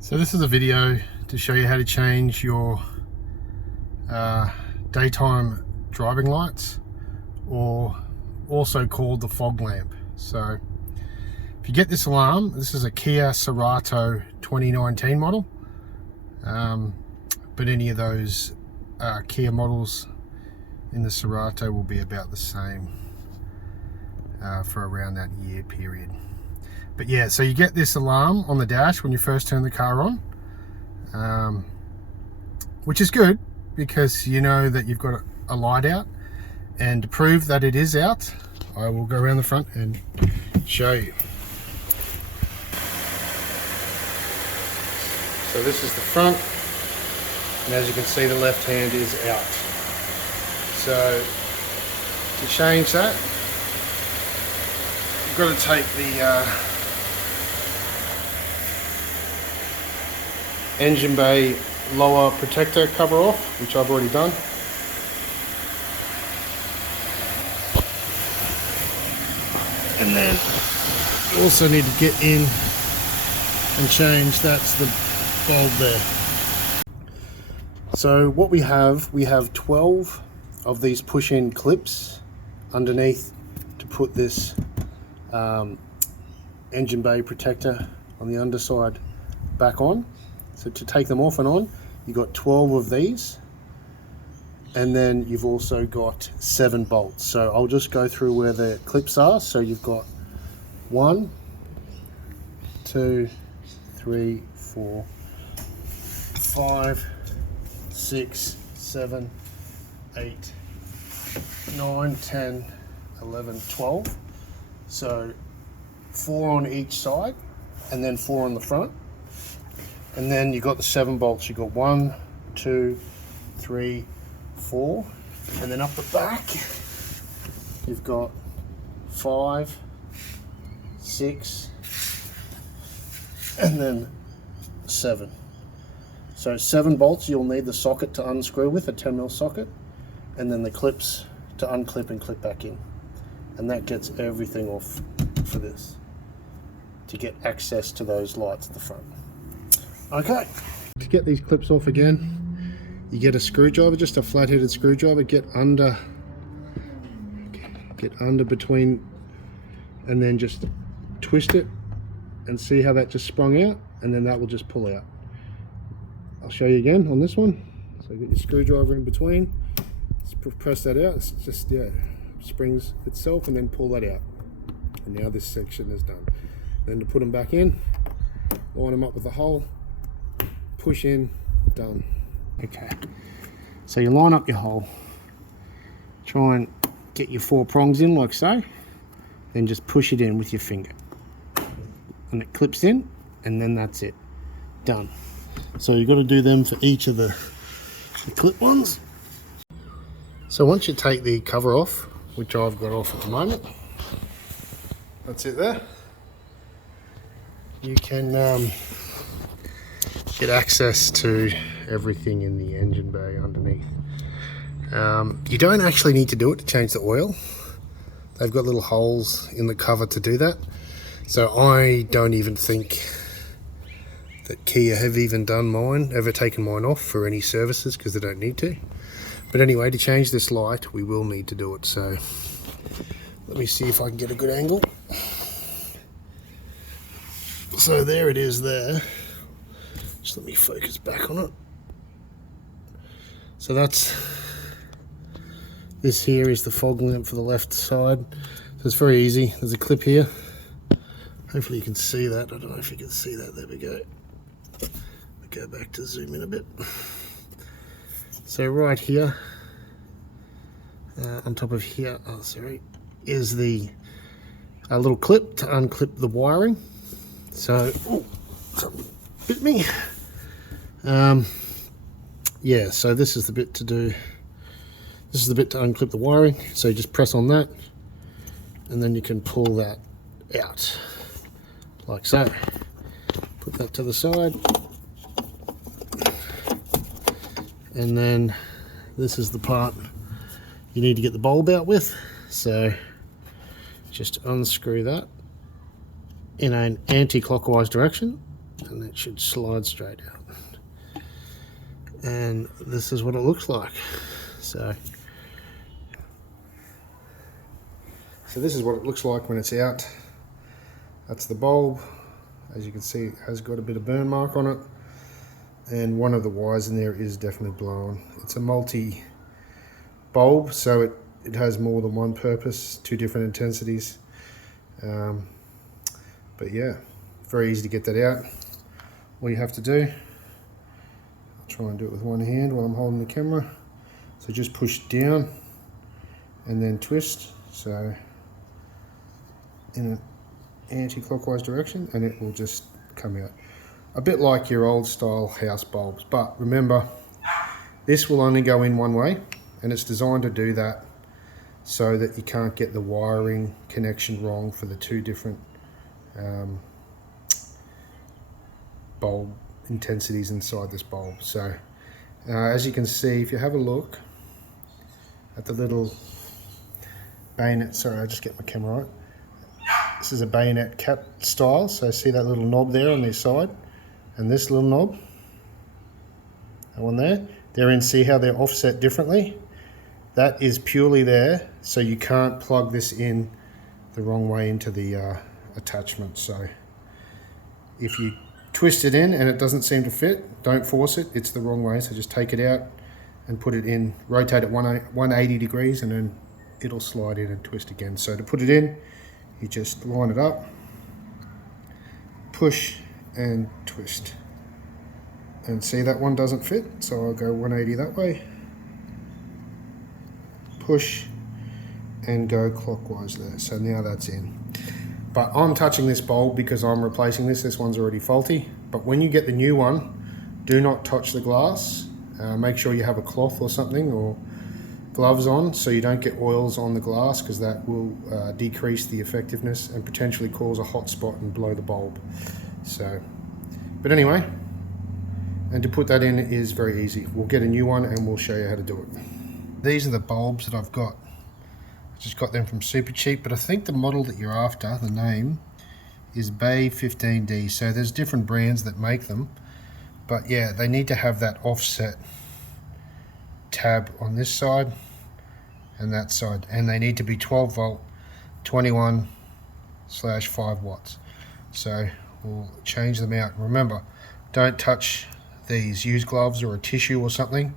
So this is a video to show you how to change your daytime driving lights, or also called the fog lamp. So if you get this alarm, this is a Kia Cerato 2019 model, but any of those Kia models in the Cerato will be about the same for around that year period. But yeah, so you get this alarm on the dash when you first turn the car on, which is good because you know that you've got a light out. And to prove that it is out, I will go around the front and show you. So this is the front, and as you can see, the left hand is out. So to change that, you've got to take the engine bay lower protector cover off, which I've already done. And then you also need to get in and change, that's the bulb there. So what we have 12 of these push-in clips underneath to put this engine bay protector on the underside back on. So to take them off and on, you've got 12 of these, and then you've also got 7 bolts. So I'll just go through where the clips are. So you've got 1, 2, 3, 4, 5, 6, 7, 8, 9, 10, 11, 12. So 4 on each side and then 4 on the front. And then you've got the 7 bolts. You've got 1, 2, 3, 4. And then up the back, you've got 5, 6, and then 7. So 7 bolts you'll need the socket to unscrew with, a 10mm socket, and then the clips to unclip and clip back in. And that gets everything off for this, to get access to those lights at the front. Okay, to get these clips off again, you get a screwdriver, just a flat-headed screwdriver, get under between, and then just twist it and see how that just sprung out, and then that will just pull out. I'll show you again on this one. So get your screwdriver in between, just press that out, it's just, yeah, springs itself, and then pull that out. And now this section is done. Then to put them back in, line them up with the hole, push in, done. Okay, so you line up your hole, try and get your 4 prongs in like so, then just push it in with your finger, and it clips in, and then that's it, done. So you've got to do them for each of the clip ones. So once you take the cover off, which I've got off at the moment, that's it there, you can get access to everything in the engine bay underneath. You don't actually need to do it to change the oil. They've got little holes in the cover to do that. So I don't even think that Kia have even ever taken mine off for any services, because they don't need to. But anyway, to change this light, we will need to do it. So let me see if I can get a good angle. So there it is there. Just let me focus back on it. So this here is the fog lamp for the left side. So it's very easy. There's a clip here. Hopefully you can see that. I don't know if you can see that. There we go. I'll go back to zoom in a bit. So right here, on top of here, is the little clip to unclip the wiring. So, something bit me. Yeah, so this is the bit to do. This is the bit to unclip the wiring. So you just press on that, and then you can pull that out, like so. Put that to the side. And then this is the part you need to get the bulb out with. So just unscrew that in an anti-clockwise direction, and it should slide straight out. And this is what it looks like. So this is what it looks like when it's out. That's the bulb. As you can see, it has got a bit of burn mark on it, and one of the wires in there is definitely blown. It's a multi bulb, so it has more than one purpose, 2 different intensities. But yeah, very easy to get that out. All you have to do, I'll try and do it with one hand while I'm holding the camera. So just push down and then twist, so in an anti-clockwise direction, and it will just come out. A bit like your old style house bulbs, but remember, this will only go in one way, and it's designed to do that so that you can't get the wiring connection wrong for the 2 different bulb intensities inside this bulb. So as you can see, if you have a look at the little bayonet, sorry, I just get my camera right. This is a bayonet cap style, so see that little knob there on the side, and this little knob, that one there, they're in, see how they're offset differently? That is purely there so you can't plug this in the wrong way into the attachment. So if you twist it in and it doesn't seem to fit, don't force it, it's the wrong way. So just take it out and put it in, rotate it 180 degrees, and then it'll slide in and twist again. So to put it in, you just line it up, push and twist. And see, that one doesn't fit, so I'll go 180 that way, push and go clockwise there. So now that's in. But I'm touching this bulb because I'm replacing this. This one's already faulty. But when you get the new one, do not touch the glass. Make sure you have a cloth or something, or gloves on, so you don't get oils on the glass, because that will decrease the effectiveness and potentially cause a hot spot and blow the bulb. So, but anyway, and to put that in is very easy. We'll get a new one and we'll show you how to do it. These are the bulbs that I've got. I just got them from Super Cheap, but I think the model that you're after, the name, is Bay 15D. So there's different brands that make them, but yeah, they need to have that offset tab on this side and that side, and they need to be 12 volt 21/5 watts. So we'll change them out. Remember, don't touch these. Use gloves or a tissue or something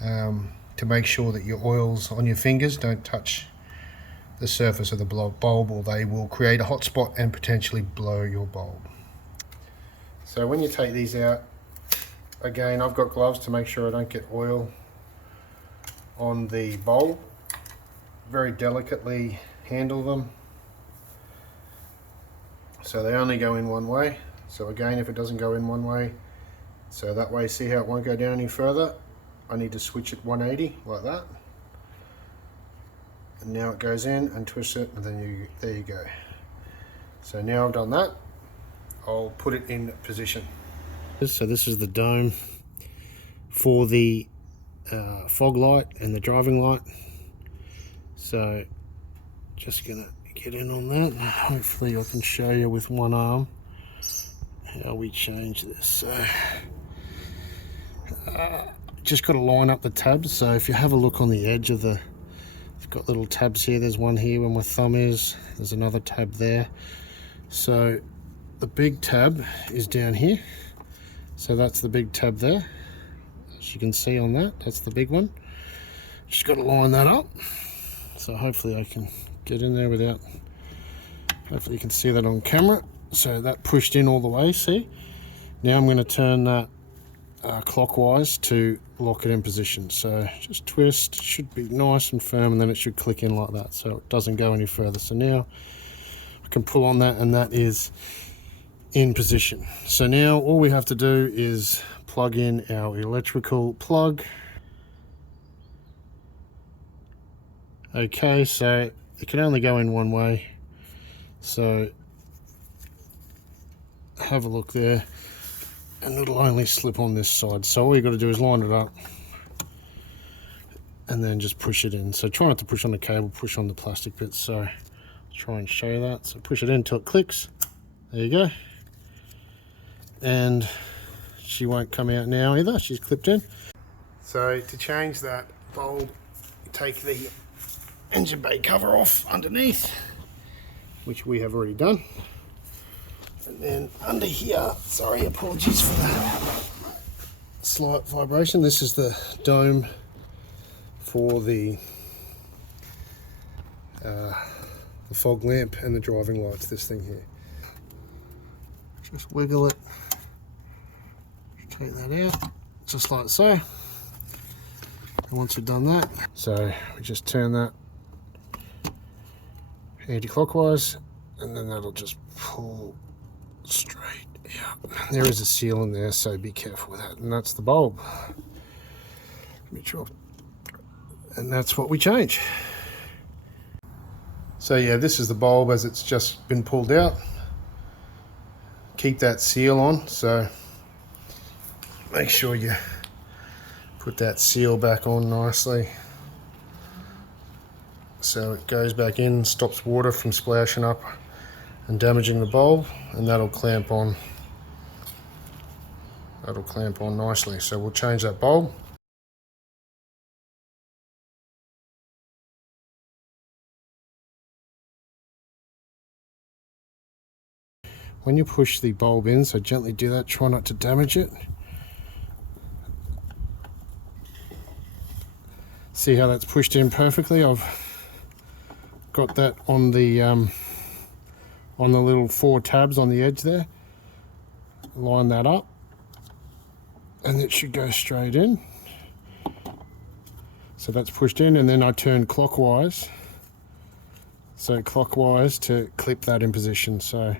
to make sure that your oils on your fingers don't touch the surface of the bulb, or they will create a hot spot and potentially blow your bulb. So when you take these out, again, I've got gloves to make sure I don't get oil on the bulb. Very delicately handle them, so they only go in one way. So again, if it doesn't go in one way, so that way, see how it won't go down any further? I need to switch it 180 like that, and now it goes in, and twist it, and then there you go. So now I've done that, I'll put it in position. So this is the dome for the fog light and the driving light. So just gonna get in on that. Hopefully I can show you with one arm how we change this. So just got to line up the tabs. So if you have a look on the edge of the, I've got little tabs here. There's one here where my thumb is. There's another tab there. So the big tab is down here. So that's the big tab there. As you can see on that, that's the big one. Just got to line that up. So hopefully I can get in there without, hopefully you can see that on camera. So that pushed in all the way, see? Now I'm going to turn that clockwise to lock it in position. So just twist, it should be nice and firm, and then it should click in like that so it doesn't go any further. So now I can pull on that, and that is in position. So now all we have to do is plug in our electrical plug. Okay, so it can only go in one way, so have a look there, and it'll only slip on this side. So all you got to do is line it up and then just push it in. So try not to push on the cable, push on the plastic bits. So I'll try and show you that. So push it in until it clicks. There you go. and she won't come out now either. She's clipped in. So to change that bulb, take the engine bay cover off underneath, which we have already done. And then under here, sorry, apologies for the slight vibration. This is the dome for the fog lamp and the driving lights, this thing here. Just wiggle it, take that out, just like so. And once you've done that, so we just turn that anti-clockwise, and then that'll just pull straight out. There is a seal in there, so be careful with that. And that's the bulb. And that's what we change. So yeah, this is the bulb as it's just been pulled out. Keep that seal on, so make sure you put that seal back on nicely so it goes back in, stops water from splashing up and damaging the bulb, and that'll clamp on nicely. So we'll change that bulb. When you push the bulb in, so gently do that, try not to damage it. See how that's pushed in perfectly? I've got that on the little 4 tabs on the edge there. Line that up and it should go straight in. So that's pushed in, and then I turn clockwise. So clockwise to clip that in position. So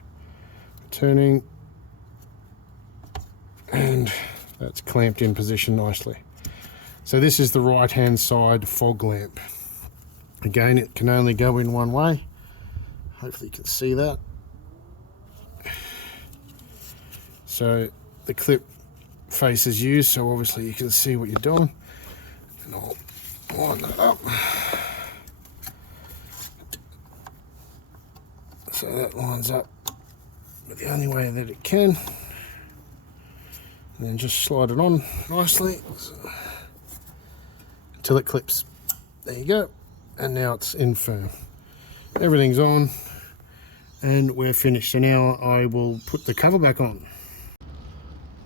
turning, and that's clamped in position nicely. So this is the right hand side fog lamp. Again, it can only go in one way. Hopefully you can see that. So the clip faces you, so obviously you can see what you're doing. And I'll line that up. So that lines up the only way that it can, and then just slide it on nicely until it clips. There you go, and now it's in firm. Everything's on and we're finished. So now I will put the cover back on.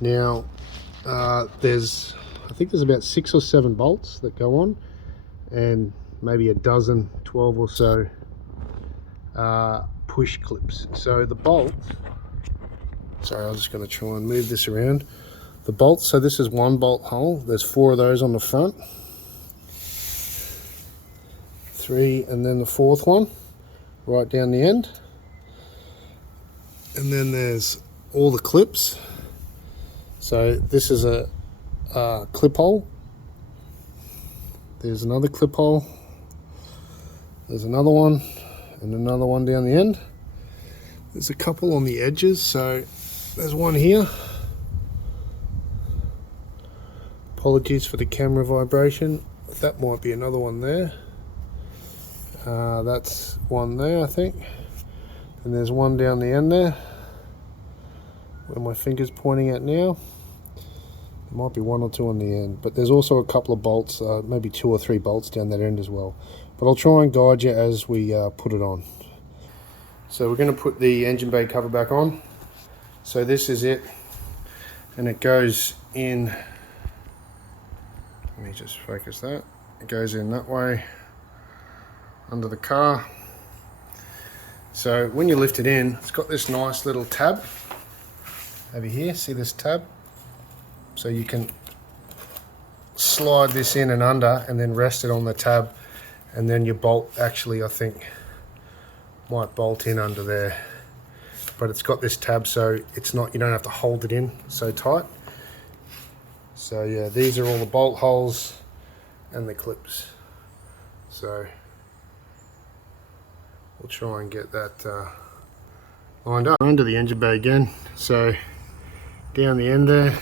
Now I think there's about 6 or 7 bolts that go on, and maybe a dozen, 12 or so push clips. So the bolts, sorry, I'm just going to try and move this around. The bolts, so this is 1 bolt hole. There's 4 of those on the front, 3, and then the 4th one right down the end. And then there's all the clips. So this is a clip hole. There's another clip hole. There's another one, and another one down the end. There's a couple on the edges, so there's one here. Apologies for the camera vibration. That might be another one there. That's one there, I think. And there's one down the end there, where my finger's pointing at now. There might be 1 or 2 on the end, but there's also a couple of bolts, maybe 2 or 3 bolts down that end as well. But I'll try and guide you as we put it on. So we're going to put the engine bay cover back on. So this is it, and it goes in. Let me just focus that. It goes in that way under the car. So when you lift it in, it's got this nice little tab over here. See this tab? So you can slide this in and under and then rest it on the tab, and then your bolt actually, I think, might bolt in under there. But it's got this tab, so it's not, you don't have to hold it in so tight. So yeah, these are all the bolt holes and the clips. So we'll try and get that lined up. Under the engine bay again, so down the end there,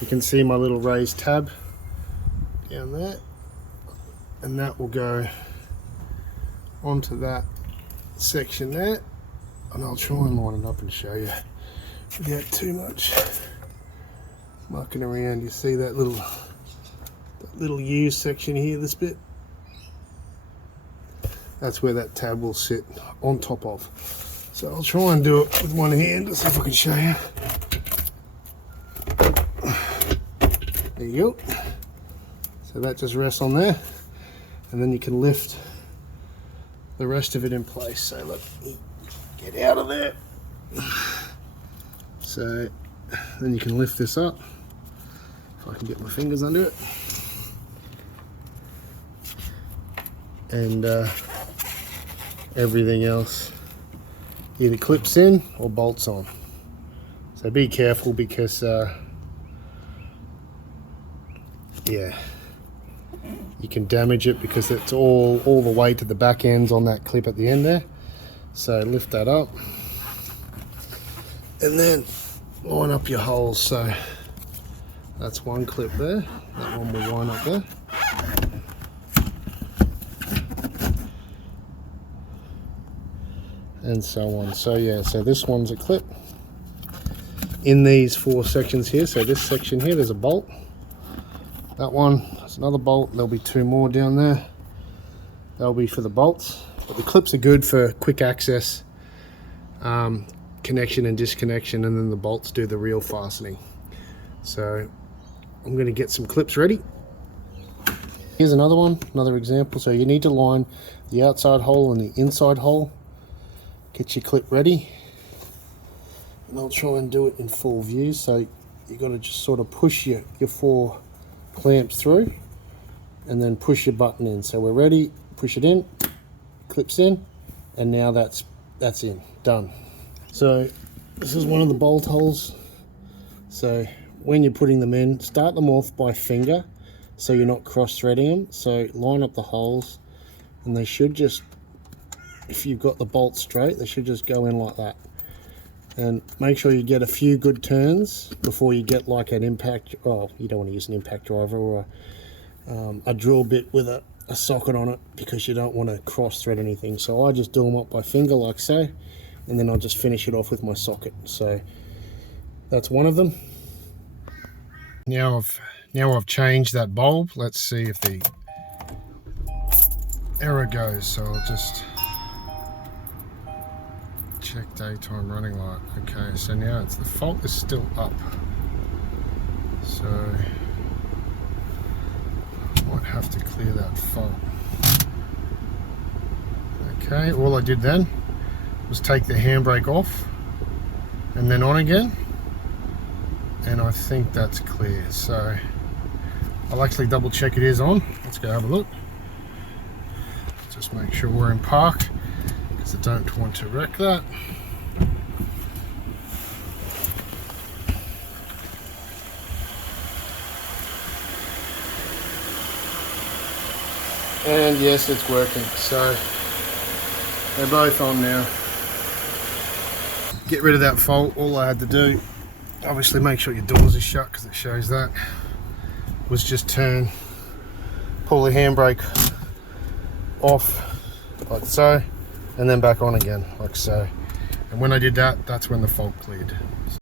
you can see my little raised tab down there, and that will go onto that section there, and I'll try and line it up and show you. without too much mucking around. You see that little U section here, this bit? That's where that tab will sit on top of. So I'll try and do it with one hand. Let's see if I can show you. There you go. So that just rests on there, and then you can lift the rest of it in place. So look, get out of there. So then you can lift this up. If I can get my fingers under it. And everything else either clips in or bolts on. So be careful, because yeah, you can damage it, because it's all the way to the back ends on that clip at the end there. So lift that up and then line up your holes. So that's one clip there, that one will line up there. And so on. So yeah, so this one's a clip in these 4 sections here. So this section here, there's a bolt. That one, there's another bolt. There'll be 2 more down there. They'll be for the bolts. But the clips are good for quick access, connection and disconnection, and then the bolts do the real fastening. So I'm going to get some clips ready. Here's another one, another example. So you need to line the outside hole and the inside hole. Get your clip ready, and I'll try and do it in full view. So you got to just sort of push your 4 clamps through, and then push your button in. So we're ready, push it in, clips in, and now that's in, done. So this is one of the bolt holes. So when you're putting them in, start them off by finger, so you're not cross-threading them. So line up the holes, and they should just, if you've got the bolt straight, they should just go in like that. And make sure you get a few good turns before you get like an impact. Oh, you don't want to use an impact driver or a drill bit with a socket on it, because you don't want to cross thread anything. So I just do them up by finger like so, and then I'll just finish it off with my socket. So that's one of them. Now I've changed that bulb. Let's see if the error goes. So I'll just check daytime running light. Okay, so now the fault is still up. So I might have to clear that fault. Okay, all I did then was take the handbrake off and then on again, and I think that's clear. So I'll actually double check it is on. Let's go have a look. Just make sure we're in park, because I don't want to wreck that. And yes, it's working. So they're both on now. Get rid of that fault. All I had to do, obviously make sure your doors are shut, because it shows that, was just pull the handbrake off like so, and then back on again like so. And when I did that, that's when the fault cleared. So